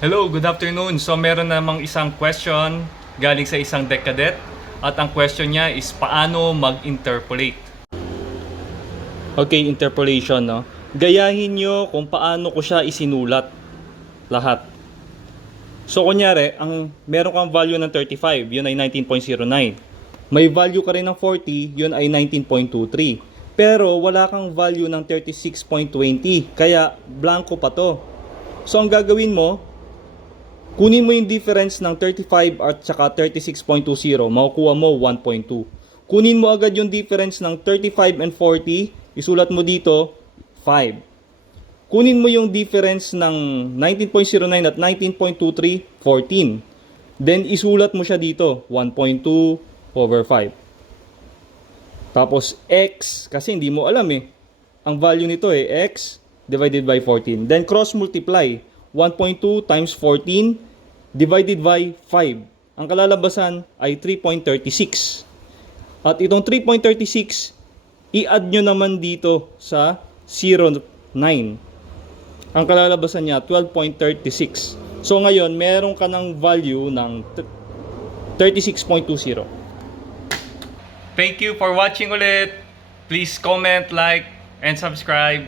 Hello, good afternoon. So meron namang isang question galing sa isang cadet at ang question niya is paano mag-interpolate. Okay, interpolation, no? Gayahin nyo kung paano ko siya isinulat lahat. So kunyari, meron kang value ng 35, yun ay 19.09. May value ka rin ng 40, yun ay 19.23. Pero wala kang value ng 36.20, kaya blanco pa to. So ang gagawin mo, kunin mo yung difference ng 35 at saka 36.20, makukuha mo 1.2. Kunin mo agad yung difference ng 35 and 40, isulat mo dito 5. Kunin mo yung difference ng 19.09 at 19.23, 14. Then isulat mo siya dito, 1.2 over 5. Tapos x, kasi hindi mo alam ang value nito x divided by 14. Then cross multiply, 1.2 times 14 divided by 5. Ang kalalabasan ay 3.36. At itong 3.36, i-add nyo naman dito sa 0.9. Ang kalalabasan niya, 12.36. So ngayon, meron ka ng value ng 36.20. Thank you for watching ulit. Please comment, like, and subscribe.